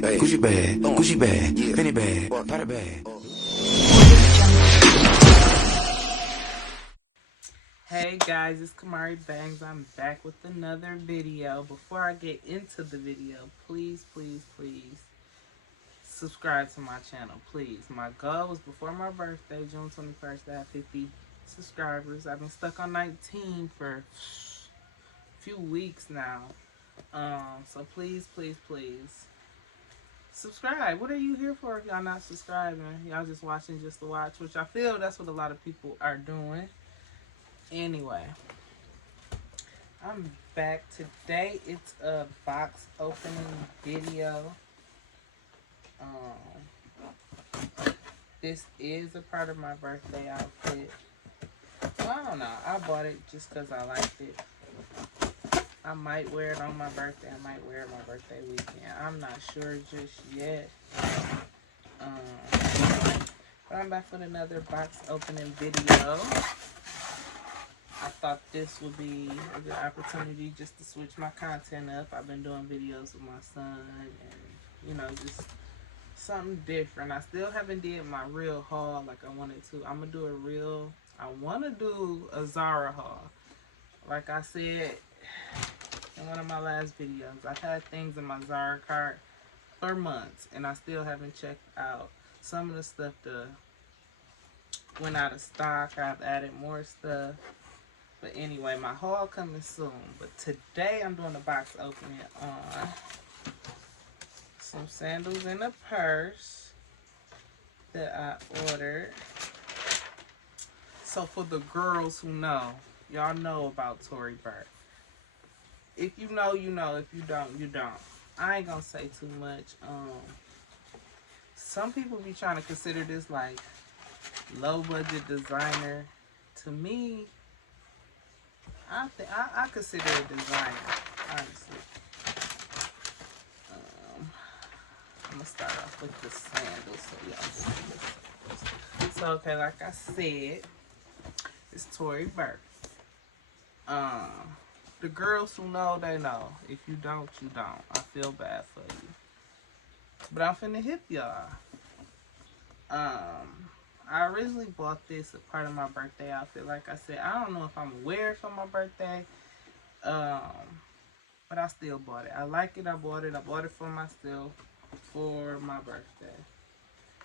bag, Gucci bag, Gucci bag, Fendi bag, Prada bag. Hey guys, it's Kamari Bangs. I'm back with another video. Before I get into the video, please subscribe to my channel, please. My goal was before my birthday, June 21st, to have 50 subscribers. I've been stuck on 19 for a few weeks now. So please subscribe. What are you here for if y'all not subscribing? Y'all just watching just to watch, which I feel that's what a lot of people are doing. Anyway, I'm back today. It's a box opening video. This is a part of my birthday outfit. Well, I don't know. I bought it just because I liked it. I might wear it on my birthday. I might wear it my birthday weekend. I'm not sure just yet. But I'm back with another box opening video. I thought this would be a good opportunity just to switch my content up. I've been doing videos with my son and, you know, just something different. I still haven't did my real haul like I wanted to. I'm going to do I want to do a Zara haul. Like I said in one of my last videos, I've had things in my Zara cart for months and I still haven't checked out some of the stuff that went out of stock. I've added more stuff. But anyway, my haul coming soon. But today I'm doing a box opening on some sandals and a purse that I ordered. So for the girls who know, y'all know about Tory Burch. If you know, you know. If you don't, you don't. I ain't gonna say too much. Some people be trying to consider this like low budget designer. To me, I consider it designer, honestly. I'm gonna start off with the sandals so y'all see this. So okay, like I said, it's Tory Burch. The girls who know, they know. If you don't, you don't. I feel bad for you. But I'm finna hit y'all. I originally bought this as part of my birthday outfit. Like I said, I don't know if I'm gonna wear it for my birthday. But I still bought it. I like it. I bought it. I bought it for myself for my birthday.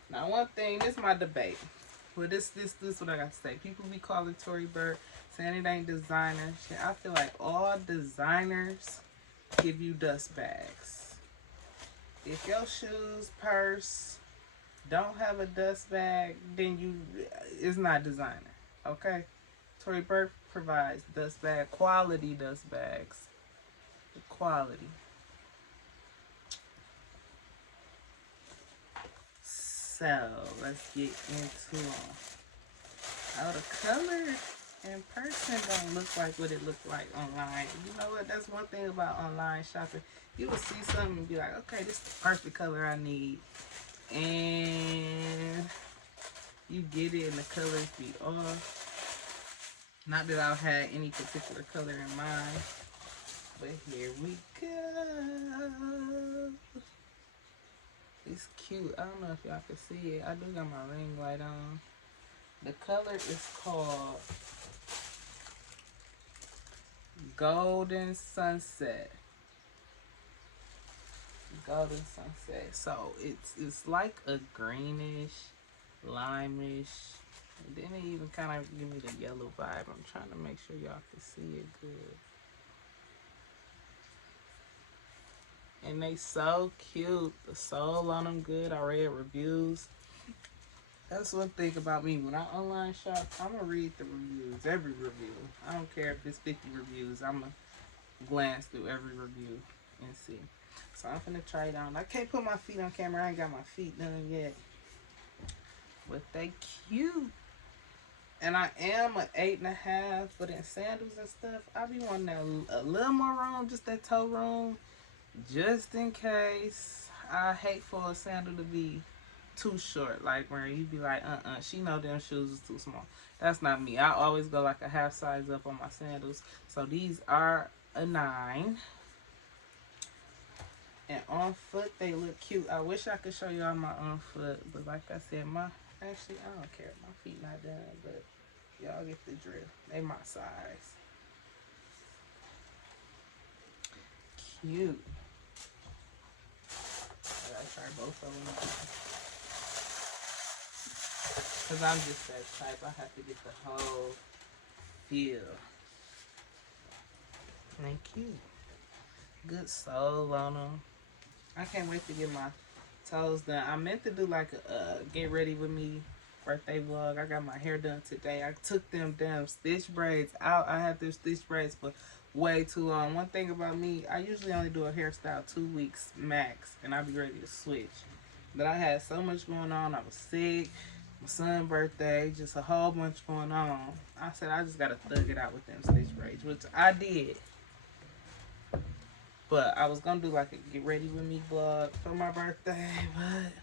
Now, one thing, this is my debate. Well, this what I got to say. People be calling Tory Burch, saying it ain't designer. Shit, I feel like all designers give you dust bags. If your shoes, purse don't have a dust bag, then it's not designer. Okay? Tory Burch provides dust bag, quality dust bags. Quality. So let's get into them. Oh, the color in person don't look like what it looked like online. You know what? That's one thing about online shopping. You will see something and be like, okay, this is the perfect color I need. And you get it and the colors be off. Not that I've had any particular color in mind. But here we go. It's cute. I don't know if y'all can see it. I do got my ring light on. The color is called Golden Sunset. Golden Sunset. So it's like a greenish, limeish. And then it even kind of give me the yellow vibe. I'm trying to make sure y'all can see it good. And they so cute. The sole on them good. I read reviews. That's one thing about me. When I online shop, I'm going to read the reviews. Every review. I don't care if it's 50 reviews. I'm going to glance through every review and see. So I'm going to try it on. I can't put my feet on camera. I ain't got my feet done yet. But they cute. And I am an 8.5. But in sandals and stuff, I be wanting a little more room. Just that toe room. Just in case. I hate for a sandal to be too short, like where you be like, she know them shoes is too small. That's not me. I always go like a half size up on my sandals. So these are a 9. And on on foot, they look cute. I wish I could show y'all my on foot, but like I said, actually, I don't care. My feet not done, but y'all get the drift. They my size. Cute. I gotta try both of them out. Because I'm just that type. I have to get the whole feel. Thank you. Good sole on them. I can't wait to get my toes done. I meant to do like a get ready with me birthday vlog. I got my hair done today. I took them damn stitch braids out. I had them stitch braids for way too long. One thing about me, I usually only do a hairstyle 2 weeks max, and I'll be ready to switch. But I had so much going on. I was sick. My son's birthday, just a whole bunch going on. I said I just gotta thug it out with them stitch braids, which I did. But I was gonna do like a get ready with me vlog for my birthday, but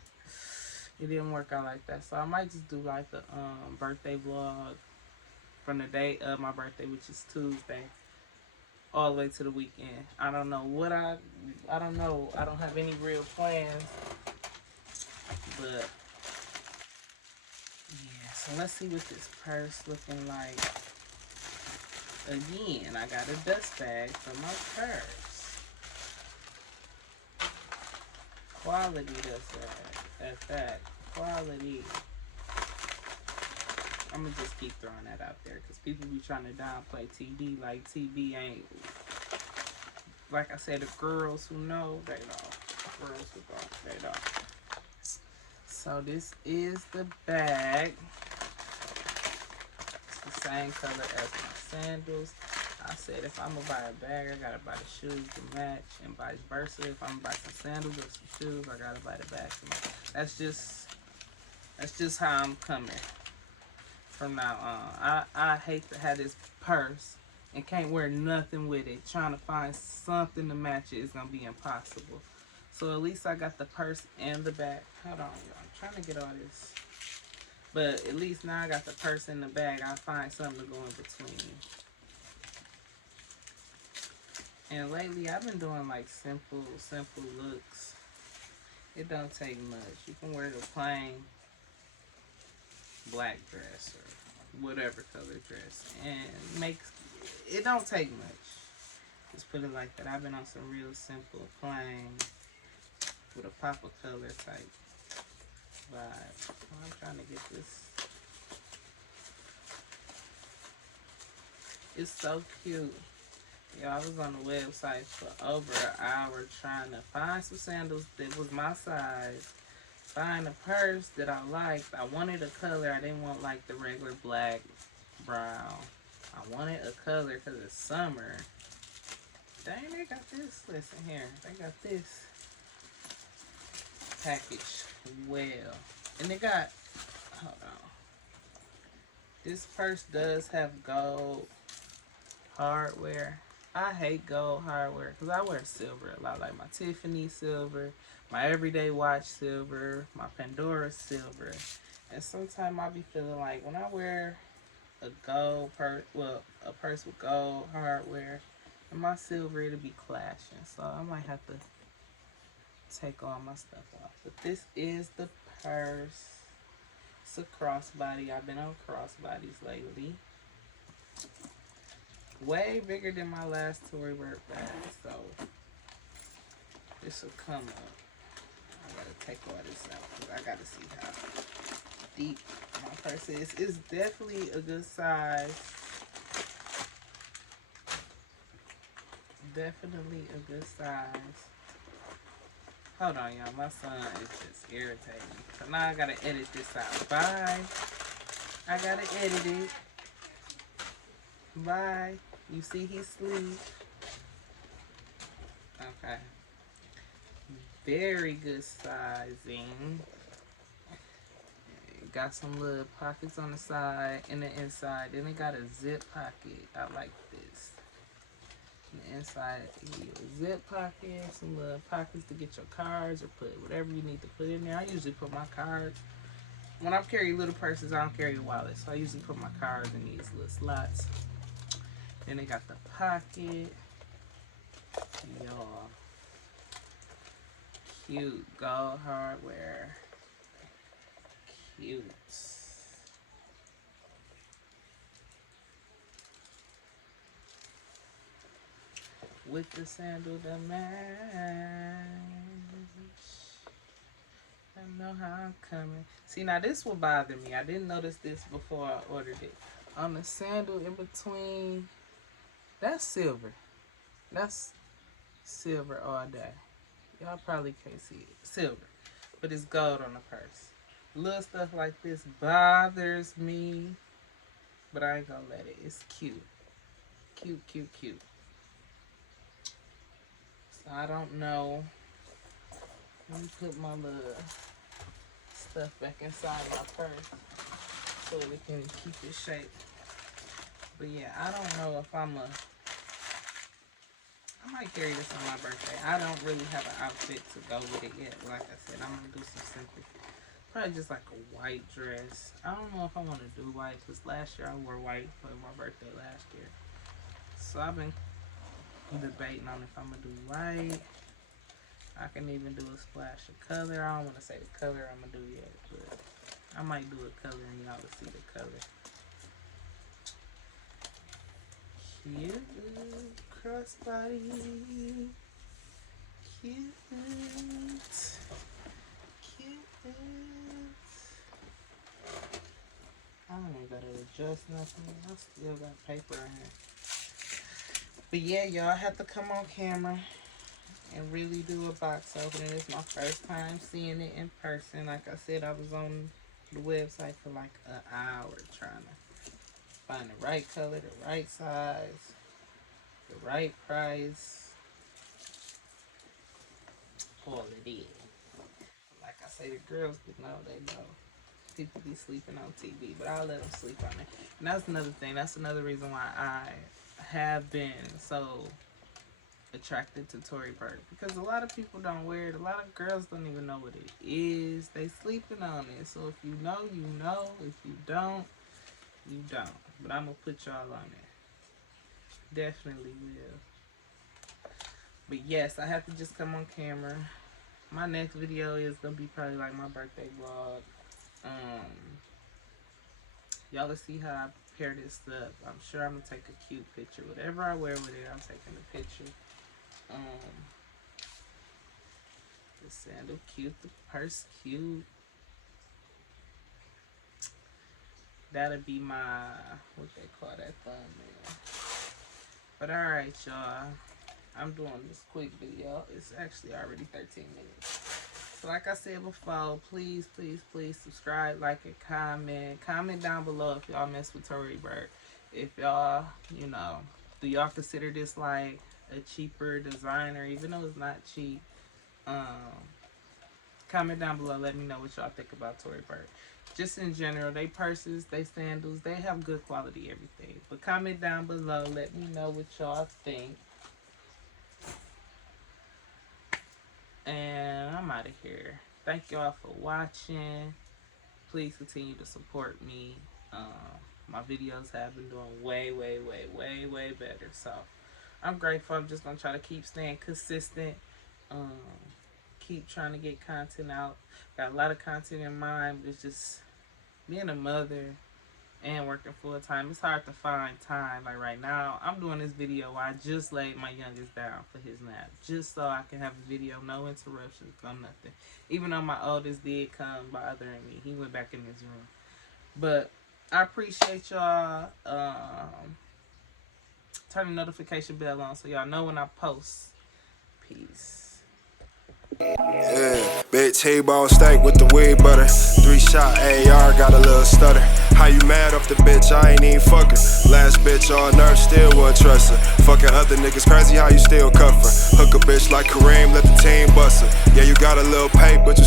it didn't work out like that. So I might just do like a birthday vlog from the day of my birthday, which is Tuesday, all the way to the weekend. I don't know what I don't know. I don't have any real plans, but yeah. So let's see what this purse looking like. Again, I got a dust bag for my purse. Quality dust bag. At that. Quality. I'm gonna just keep throwing that out there because people be trying to downplay TB like TB ain't. Like I said, the girls who know, they know. Girls who don't, they don't. So this is the bag. It's the same color as my sandals. I said if I'm gonna buy a bag, I gotta buy the shoes to match, and vice versa. If I'm gonna buy some sandals or some shoes, I gotta buy the bag to match. That's just how I'm coming from now on. I hate to have this purse and can't wear nothing with it. Trying to find something to match it is gonna be impossible. So at least I got the purse and the bag. Hold on, y'all. I'm trying to get all this. But at least now I got the purse and the bag. I'll find something to go in between. And lately I've been doing like simple looks. It don't take much. You can wear the plain black dress or whatever color dress and it don't take much. Just put it like that. I've been on some real simple plain with a pop of color type vibe. I'm trying to get this. It's so cute. Yeah, I was on the website for over an hour trying to find some sandals that was my size. Find a purse that I liked. I wanted a color. I didn't want like the regular black, brown. I wanted a color because it's summer. Dang, they got this. Listen here. They got this package well. And they got, hold on. This purse does have gold hardware. I hate gold hardware because I wear silver a lot, like my Tiffany silver, my everyday watch silver, my Pandora silver. And sometimes I be feeling like when I wear a gold purse, well, a purse with gold hardware, and my silver, it'll be clashing. So I might have to take all my stuff off. But this is the purse. It's a crossbody. I've been on crossbodies lately. Way bigger than my last Tory Burch bag, so this will come up. I gotta take all this out because I gotta see how deep my purse is. It's definitely a good size. Definitely a good size. Hold on, y'all. My son is just irritating me. So now I gotta edit this out. Bye. I gotta edit it. Bye. You see he's asleep. Okay. Very good sizing. Got some little pockets on the side and the inside. Then it got a zip pocket. I like this. On the inside, you get a zip pocket, some little pockets to get your cards or put whatever you need to put in there. I usually put my cards. When I carry little purses, I don't carry a wallet. So I usually put my cards in these little slots. Then they got the pocket. Y'all. Cute. Gold hardware. Cute. With the sandal to match. I know how I'm coming. See, now this will bother me. I didn't notice this before I ordered it. On the sandal in between, that's silver. That's silver all day. Y'all probably can't see it. Silver. But it's gold on the purse. Little stuff like this bothers me. But I ain't gonna let it. It's cute. Cute, cute, cute. So I don't know. Let me put my little stuff back inside my purse so we can keep it shaped. But yeah, I don't know if I might carry this on my birthday. I don't really have an outfit to go with it yet. Like I said, I'm gonna do some simple, probably just like a white dress. I don't know if I want to do white because last year I wore white for my birthday last year. So I've been debating on if I'm gonna do white. I can even do a splash of color. I don't want to say the color I'm gonna do yet, but I might do a color and y'all will see the color. Cute crossbody. Cute. Cute. I don't even gotta adjust nothing. I still got paper in here. But yeah, y'all have to come on camera and really do a box opening. It's my first time seeing it in person. Like I said, I was on the website for like an hour trying to find the right color, the right size, the right price. All it is. Like I say, the girls that know, they know. People be sleeping on TV, but I'll let them sleep on it. And that's another thing. That's another reason why I have been so attracted to Tory Burch, because a lot of people don't wear it. A lot of girls don't even know what it is. They sleeping on it. So if you know, you know. If you don't, you don't. But I'm gonna put y'all on it. Definitely will. But yes, I have to just come on camera. My next video is gonna be probably like my birthday vlog. Y'all will see how I pair this up. I'm sure I'm gonna take a cute picture. Whatever I wear with it, I'm taking a picture. The sandal cute, the purse cute. That'll be my, what they call that thumbnail. But alright, y'all. I'm doing this quick video. It's actually already 13 minutes. So like I said before, please, please, please subscribe, like, and comment. Comment down below if y'all mess with Tory Burch. If y'all, you know, do y'all consider this like a cheaper designer, even though it's not cheap? Comment down below. Let me know what y'all think about Tory Burch. Just in general, they purses, they sandals, they have good quality everything. But comment down below. Let me know what y'all think. And I'm out of here. Thank y'all for watching. Please continue to support me. My videos have been doing way better. So I'm grateful. I'm just gonna try to keep staying consistent. Keep trying to get content out. Got a lot of content in mind, but it's just being a mother and working full time. It's hard to find time. Like right now, I'm doing this video while I just laid my youngest down for his nap, just so I can have a video, no interruptions, no nothing. Even though my oldest did come bothering me, he went back in his room. But I appreciate y'all. Turn the notification bell on so y'all know when I post. Peace. Yeah, big T-bone steak with the weed butter. 3-shot AR, got a little stutter. How you mad off the bitch? I ain't even fuck her. Last bitch on earth, still wouldn't trust her. Fucking other niggas crazy, how you still cuff her? Hook a bitch like Kareem, let the team bust her. Yeah, you got a little pay, but you